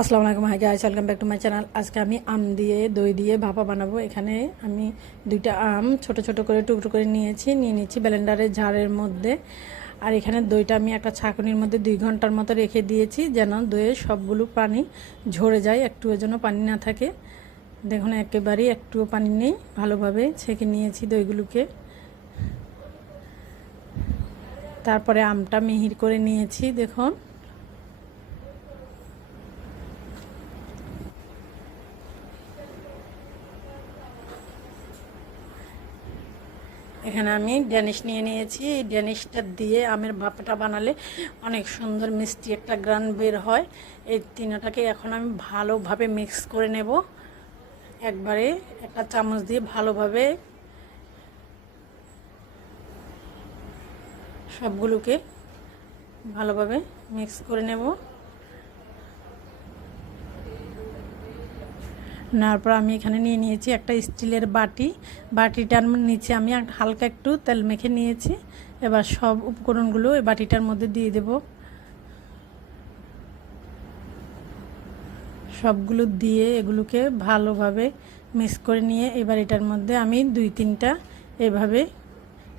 আসসালামু আলাইকুম, hi guys, welcome back to my channel. আজকে আমি আম দিয়ে দই দিয়ে ভাপা বানাবো। এখানে আমি দুইটা আম ছোট ছোট করে টুকরো করে নিয়ে নিচ্ছি ব্লেন্ডারের ঝাড়ের মধ্যে। আর এখানে দইটা আমি একটা ছাঁকনির মধ্যে 2 ঘন্টার মতো রেখে দিয়েছি, যেন দইয়ের সবগুলো পানি ঝরে যায়, একটুও যেন পানি না থাকে। দেখুন একেবারেই একটুও পানি নেই, ভালোভাবে ছেঁকে নিয়েছি দইগুলোকে। তারপরে আমটা মিহির করে নিয়েছি। দেখুন এখানে আমি ড্যানিশ নিয়ে নিয়েছি। এই ড্যানিশটা দিয়ে আমের ভাপাটা বানালে অনেক সুন্দর মিষ্টি একটা গ্রান বের হয়। এই তিনটাকে এখন আমি ভালোভাবে মিক্স করে নেব। একবারে একটা চামচ দিয়ে ভালোভাবে সবগুলোকে ভালোভাবে মিক্স করে নেব। নেওয়ার পর আমি এখানে নিয়ে নিয়েছি একটা স্টিলের বাটিটার নিচে আমি হালকা একটু তেল মেখে নিয়েছি। এবার সব উপকরণগুলো এই বাটিটার মধ্যে দিয়ে দেব। সবগুলো দিয়ে এগুলোকে ভালোভাবে মিক্স করে নিয়ে এবার এটার মধ্যে আমি 2-3টা এভাবে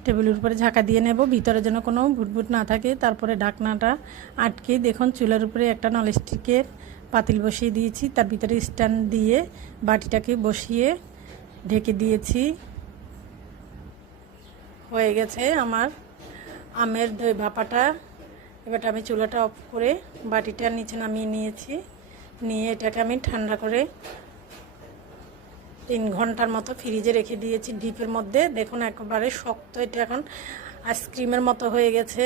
টেবিলের উপরে ঝাঁকা দিয়ে নেব, ভিতরে যেন কোনো ভুটভুট না থাকে। তারপরে ঢাকনাটা আটকে দেখুন চুলার উপরে একটা ননস্টিকের পাতিল বসিয়ে দিয়েছি, তার ভিতরে স্ট্যান্ড দিয়ে বাটিটাকে বসিয়ে ঢেকে দিয়েছি। হয়ে গেছে আমার আমের দই ভাপাটা। এবার আমি চুলাটা অফ করে বাটিটা নিচে নামিয়ে নিয়েছি। নিয়ে এটাকে আমি ঠান্ডা করে 3 ঘন্টার মতো ফ্রিজে রেখে দিয়েছি ডিপের মধ্যে। দেখুন একেবারে শক্ত, এটা এখন আইসক্রিমের মতো হয়ে গেছে।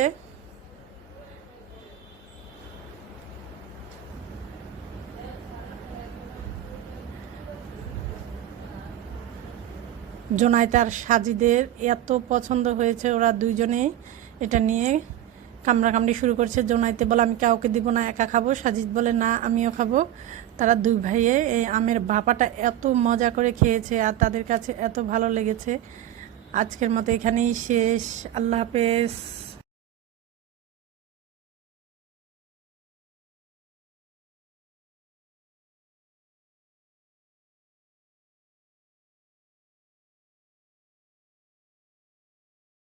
জোনাইত আর সাজিদের এত পছন্দ হয়েছে, ওরা দুইজনেই এটা নিয়ে কামড়াকামড়ি শুরু করছে। জোনাইতে বলে আমি কাউকে দিব না, একা খাবো। সাজিদ বলে না আমিও খাবো। তারা দুই ভাইয়ে এই আমের ভাপাটা এত মজা করে খেয়েছে আর তাদের কাছে এত ভালো লেগেছে। আজকের মতো এখানেই শেষ। আল্লাহ হাফেজ।